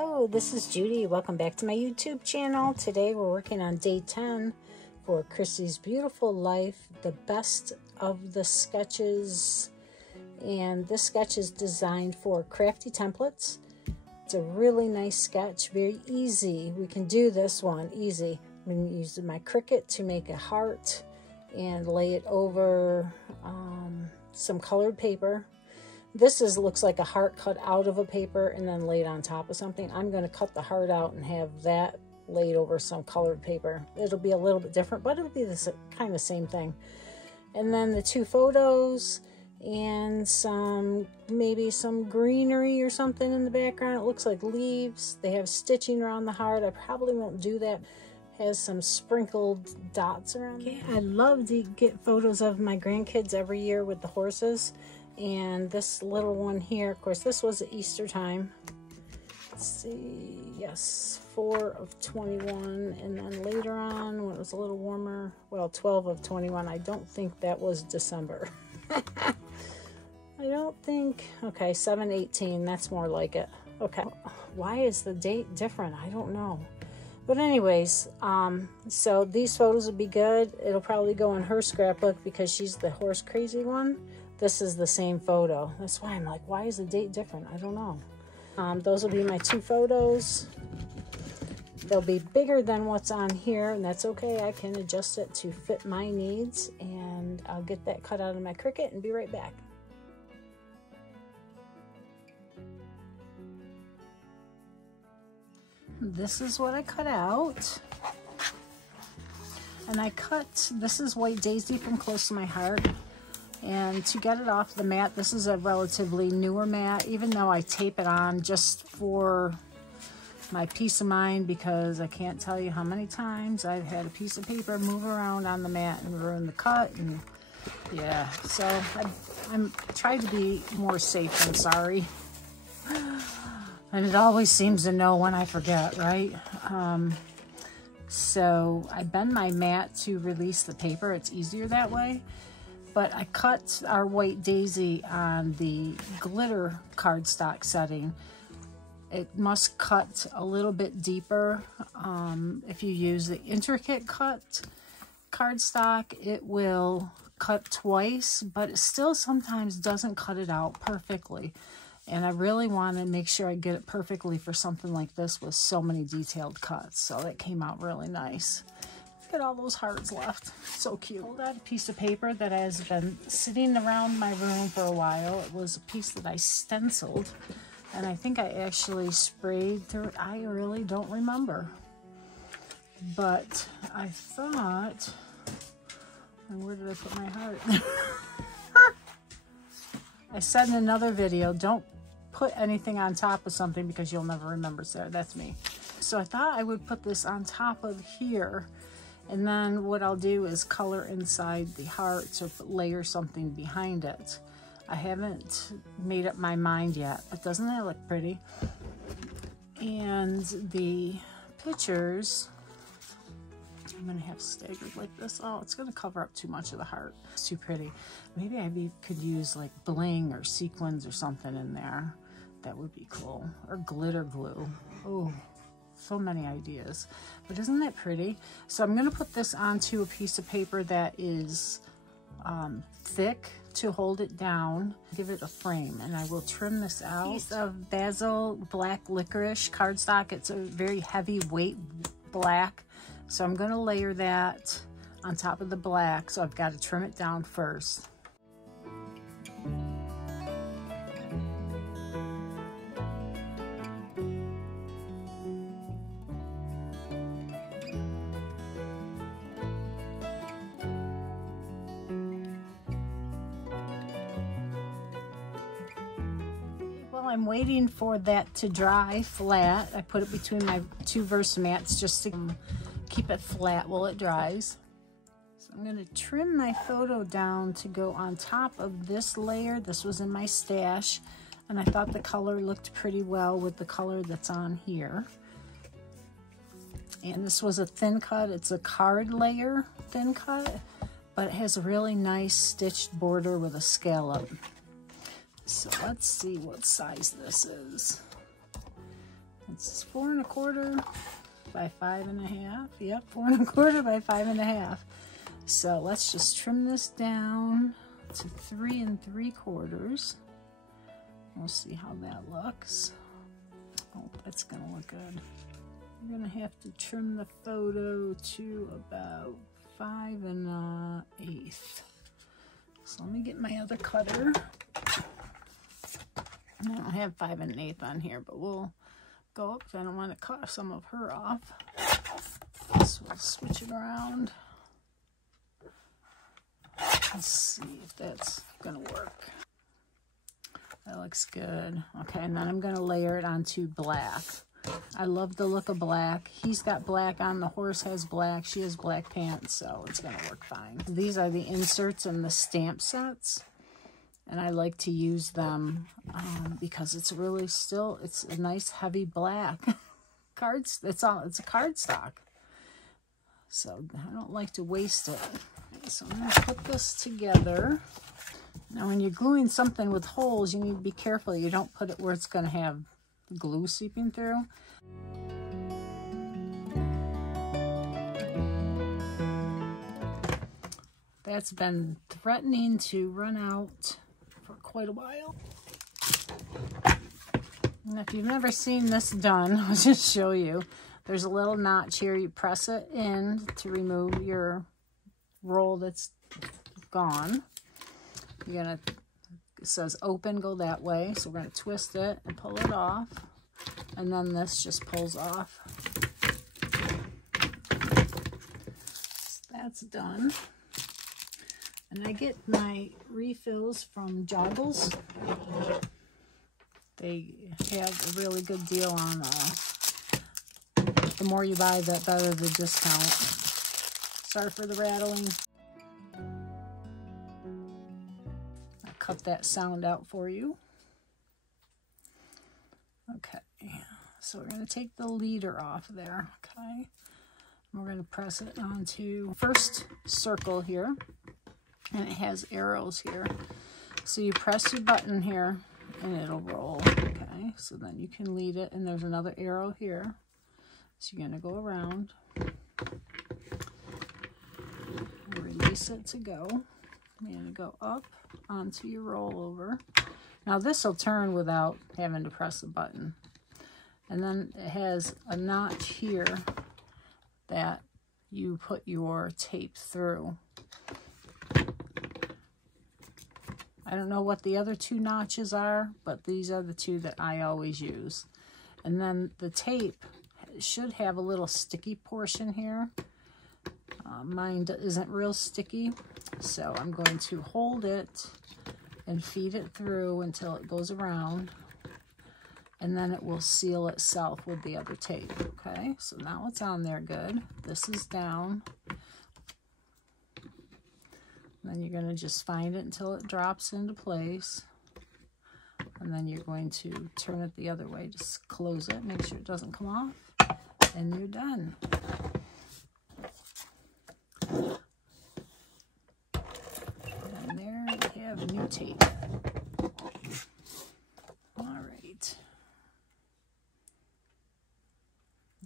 Hello, this is Judy. Welcome back to my YouTube channel. Today we're working on day 10 for Chrissy's Beautiful Life, the best of the sketches. And this sketch is designed for crafty templates. It's a really nice sketch, very easy. We can do this one easy. I'm going to use my Cricut to make a heart and lay it over some colored paper. This looks like a heart cut out of a paper and then laid on top of something. I'm going to cut the heart out and have that laid over some colored paper. It'll be a little bit different, but it'll be the kind of same thing. And then the two photos and maybe some greenery or something in the background. It looks like leaves. They have stitching around the heart. I probably won't do that. Has some sprinkled dots around it. I love to get photos of my grandkids every year with the horses. And this little one here, of course, this was at Easter time. Let's see, yes, 4 of 21. And then later on, when it was a little warmer, well, 12 of 21. I don't think that was December. I don't think, okay, 7/18, that's more like it. Okay, why is the date different? I don't know. But anyways, so these photos would be good. It'll probably go in her scrapbook because she's the horse crazy one. This is the same photo. That's why I'm like, why is the date different? I don't know. Those will be my two photos. They'll be bigger than what's on here, and that's okay. I can adjust it to fit my needs, and I'll get that cut out of my Cricut and be right back. This is what I cut out. And I cut, this is White Daisy from Close to My Heart. And to get it off the mat, this is a relatively newer mat, even though I tape it on just for my peace of mind, because I can't tell you how many times I've had a piece of paper move around on the mat and ruin the cut. And yeah, so I'm trying to be more safe than sorry. And it always seems to know when I forget, right? So I bend my mat to release the paper. It's easier that way. But I cut our White Daisy on the glitter cardstock setting. It must cut a little bit deeper. If you use the intricate cut cardstock, it will cut twice, but it still sometimes doesn't cut it out perfectly. And I really want to make sure I get it perfectly for something like this with so many detailed cuts. So that came out really nice. Look at all those hearts left. So cute. I pulled out a piece of paper that has been sitting around my room for a while. It was a piece that I stenciled. And I think I actually sprayed through it. I really don't remember. But I thought... And where did I put my heart? I said in another video, don't put anything on top of something because you'll never remember, Sarah. That's me. So I thought I would put this on top of here. And then what I'll do is color inside the hearts or layer something behind it. I haven't made up my mind yet, but doesn't that look pretty? And the pictures, I'm going to have staggered like this. Oh, it's going to cover up too much of the heart. It's too pretty. Maybe I could use like bling or sequins or something in there. That would be cool. Or glitter glue. Oh, so many ideas. But isn't that pretty? So I'm going to put this onto a piece of paper that is thick to hold it down. Give it a frame, and I will trim this out. Piece of basil black licorice cardstock. It's a very heavy weight black. So I'm going to layer that on top of the black. So I've got to trim it down first. I'm waiting for that to dry flat. I put it between my two Versamats just to keep it flat while it dries. So I'm going to trim my photo down to go on top of this layer. This was in my stash, and I thought the color looked pretty well with the color that's on here. And this was a thin cut. It's a card layer thin cut, but it has a really nice stitched border with a scallop. So let's see what size this is. It's 4 1/4 by 5 1/2. Yep, 4 1/4 by 5 1/2. So let's just trim this down to 3 3/4. We'll see how that looks. Oh, that's gonna look good. We're gonna have to trim the photo to about 5 1/8. So let me get my other cutter. I don't have 5 1/8 on here, but we'll go up because I don't want to cut some of her off. So we'll switch it around. Let's see if that's gonna work. That looks good. Okay, and then I'm gonna layer it onto black. I love the look of black. He's got black on, the horse has black, she has black pants, so it's gonna work fine. These are the inserts in the stamp sets, and I like to use them because it's really still, it's a nice heavy black. Cards, it's a cardstock. So I don't like to waste it. So I'm gonna put this together. Now when you're gluing something with holes, you need to be careful you don't put it where it's gonna have glue seeping through. That's been threatening to run out for quite a while. And if you've never seen this done, I'll just show you. There's a little notch here. You press it in to remove your roll that's gone. You're gonna, it says open, go that way. So we're gonna twist it and pull it off. And then this just pulls off. So that's done. And I get my refills from Joggles. They have a really good deal on, the more you buy, the better the discount. Sorry for the rattling. I'll cut that sound out for you. Okay, so we're going to take the leader off there, okay? We're going to press it onto first circle here, and it has arrows here. So you press your button here, and it'll roll, okay? So then you can lead it, and there's another arrow here. So you're going to go around, release it to go. You're going to go up onto your rollover. Now this will turn without having to press the button. And then it has a notch here that you put your tape through. I don't know what the other two notches are, but these are the two that I always use. And then the tape should have a little sticky portion here. Mine isn't real sticky, so I'm going to hold it and feed it through until it goes around, and then it will seal itself with the other tape. Okay, so now it's on there good. This is down. Then you're going to just find it until it drops into place, and then you're going to turn it the other way. Just close it, make sure it doesn't come off, and you're done. And there we have new tape. All right.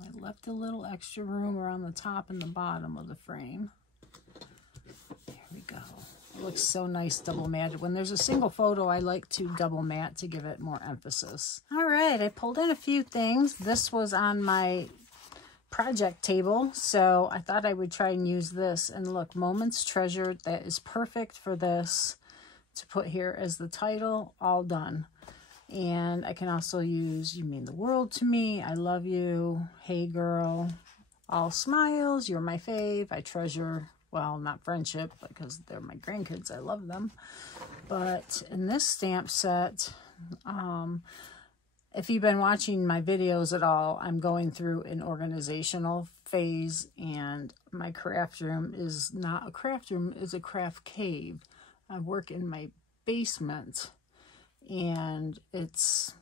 I left a little extra room around the top and the bottom of the frame. There we go. It looks so nice double matted. When there's a single photo, I like to double matte to give it more emphasis. All right, I pulled in a few things. This was on my project table, so I thought I would try and use this. And look, Moments Treasured, that is perfect for this to put here as the title. All done. And I can also use You Mean the World to Me, I Love You, Hey Girl, All Smiles, You're My Fave, I Treasure, well, not friendship because they're my grandkids, I love them. But in this stamp set, if you've been watching my videos at all, I'm going through an organizational phase, and my craft room is not a craft room, it's a craft cave. I work in my basement, and it's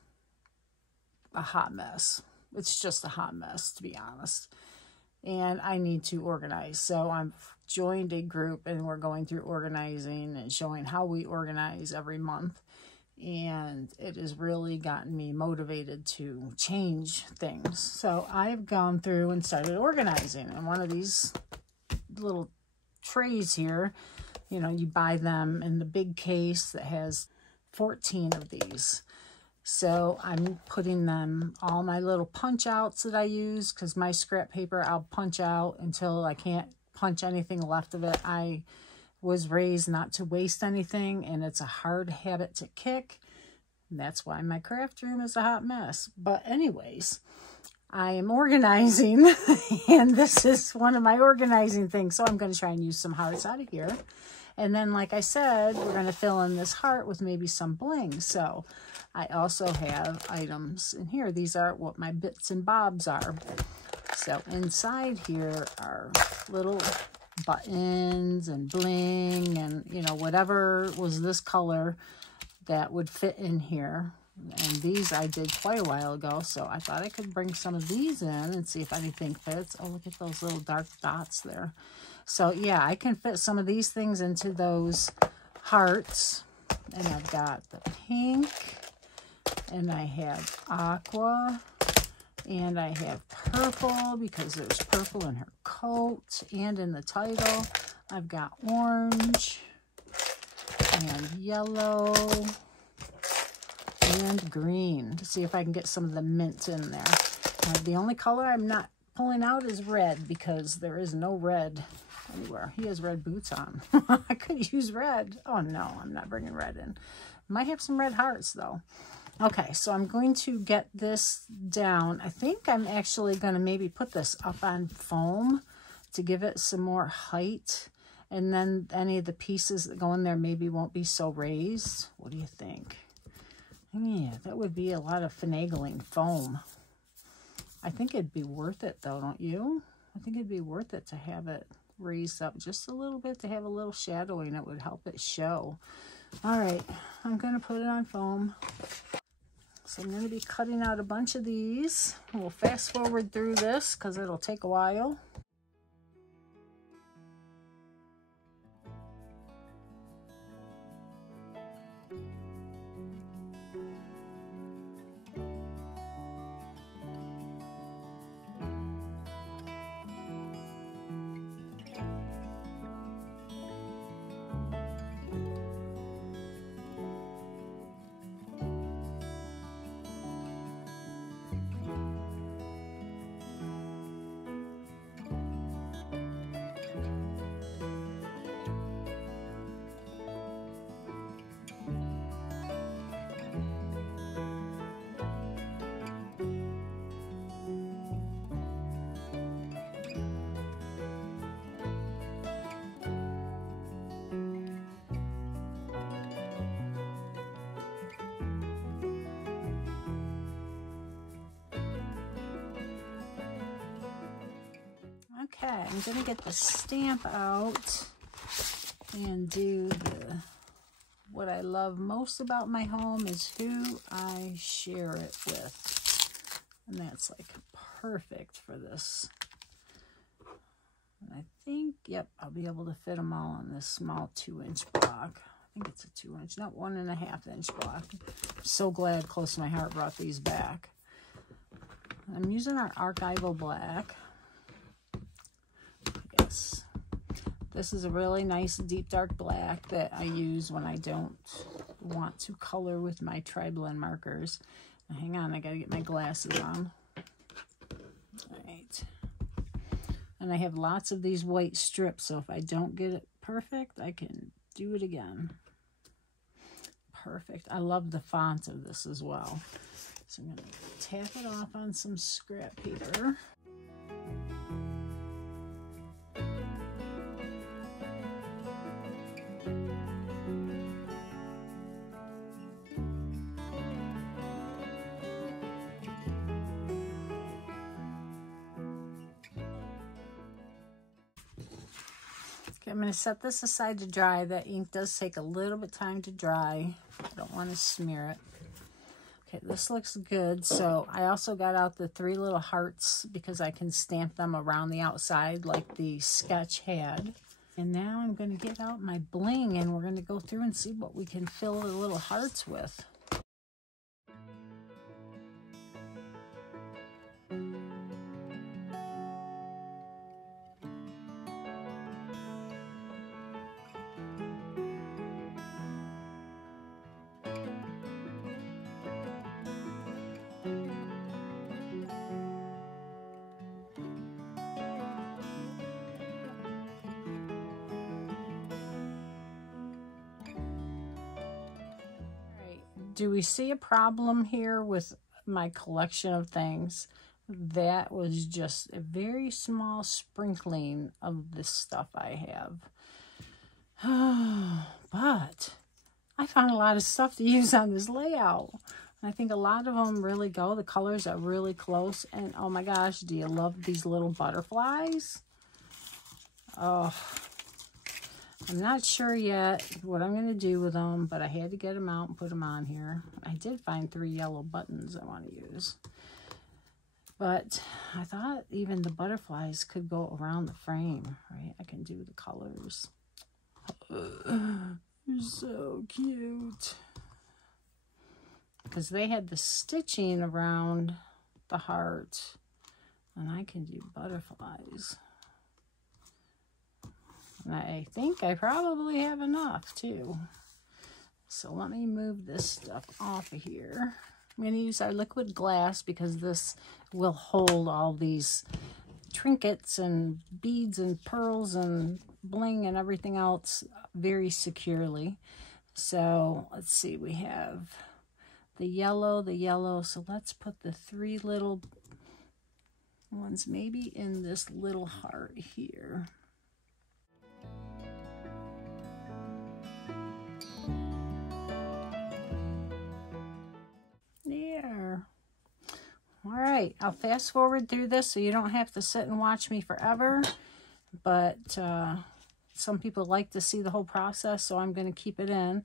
a hot mess. It's just a hot mess, to be honest. And I need to organize. So I've joined a group, and we're going through organizing and showing how we organize every month. and it has really gotten me motivated to change things. So I've gone through and started organizing. And one of these little trays here, you know, you buy them in the big case that has 14 of these. So I'm putting them, all my little punch outs that I use, because my scrap paper I'll punch out until I can't punch anything left of it. I was raised not to waste anything, and it's a hard habit to kick. And that's why my craft room is a hot mess. But anyways, I am organizing, and this is one of my organizing things. So I'm going to try and use some hearts out of here. And then, like I said, we're going to fill in this heart with maybe some bling. So I also have items in here. These are what my bits and bobs are. So inside here are little buttons and bling and, you know, whatever was this color that would fit in here. And these I did quite a while ago, so I thought I could bring some of these in and see if anything fits. Oh, look at those little dark dots there. So yeah, I can fit some of these things into those hearts. And I've got the pink, and I have aqua, and I have purple because there's purple in her coat and in the title. I've got orange and yellow and green to see if I can get some of the mint in there. The only color I'm not pulling out is red, because there is no red anywhere. He has red boots on. I could use red. Oh no, I'm not bringing red in. Might have some red hearts though. Okay, so I'm going to get this down. I think I'm actually going to maybe put this up on foam to give it some more height. And then any of the pieces that go in there maybe won't be so raised. What do you think? Yeah, that would be a lot of finagling foam. I think it'd be worth it though, don't you? I think it'd be worth it to have it raised up just a little bit, to have a little shadowing. It would help it show. All right, I'm going to put it on foam. So I'm going to be cutting out a bunch of these. We'll fast forward through this because it'll take a while. Okay, I'm going to get the stamp out and do what I love most about my home is who I share it with. And that's like perfect for this. And I think, yep, I'll be able to fit them all on this small 2-inch block. I think it's a 2-inch, not 1.5-inch block. I'm so glad Close to My Heart brought these back. I'm using our Archival Black. Yes. This is a really nice deep dark black that I use when I don't want to color with my tri-blend markers. Now, hang on, I gotta get my glasses on. All right. And I have lots of these white strips, so if I don't get it perfect, I can do it again. Perfect. I love the font of this as well. So I'm gonna tap it off on some scrap paper. I'm going to set this aside to dry. That ink does take a little bit of time to dry. I don't want to smear it. Okay, this looks good. So I also got out the 3 little hearts because I can stamp them around the outside like the sketch had. And now I'm going to get out my bling and we're going to go through and see what we can fill the little hearts with. Do we see a problem here with my collection of things? That was just a very small sprinkling of this stuff I have. But I found a lot of stuff to use on this layout. I think a lot of them really go. The colors are really close. And oh my gosh, do you love these little butterflies? Oh, I'm not sure yet what I'm going to do with them, but I had to get them out and put them on here. I did find 3 yellow buttons I want to use. But I thought even the butterflies could go around the frame, right? I can do the colors. They're so cute. Because they had the stitching around the heart. And I can do butterflies. I think I probably have enough too. So let me move this stuff off of here. I'm going to use our liquid glass because this will hold all these trinkets and beads and pearls and bling and everything else very securely. So let's see, we have the yellow. So let's put the 3 little ones maybe in this little heart here. There. All right, I'll fast forward through this so you don't have to sit and watch me forever, but some people like to see the whole process, so I'm going to keep it in.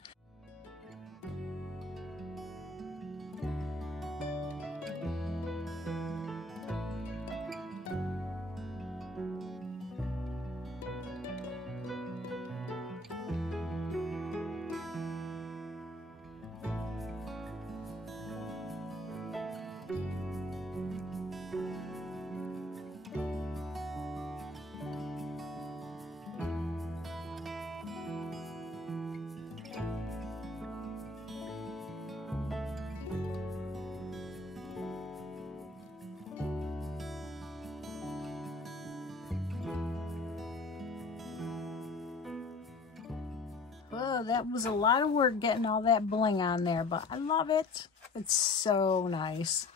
Well, that was a lot of work getting all that bling on there, but I love it. It's so nice.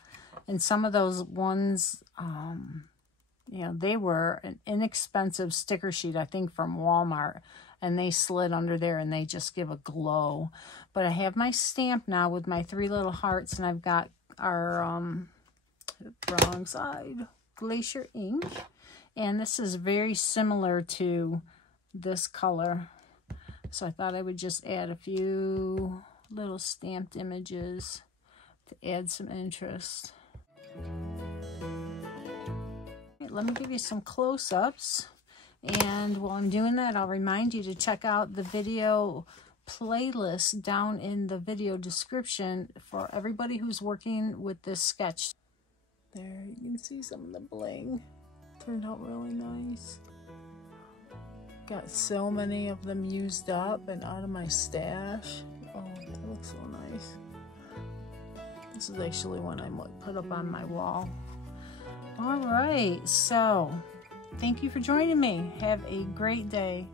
And some of those ones, you know, they were an inexpensive sticker sheet, I think from Walmart, and they slid under there and they just give a glow. But I have my stamp now with my 3 little hearts, and I've got our wrong side glacier ink, and this is very similar to this color. So I thought I would just add a few little stamped images to add some interest. Right, let me give you some close-ups. And while I'm doing that, I'll remind you to check out the video playlist down in the video description for everybody who's working with this sketch. There, you can see some of the bling. Turned out really nice. Got so many of them used up and out of my stash. Oh, that looks so nice. This is actually one I might put up on my wall. All right, so thank you for joining me. Have a great day.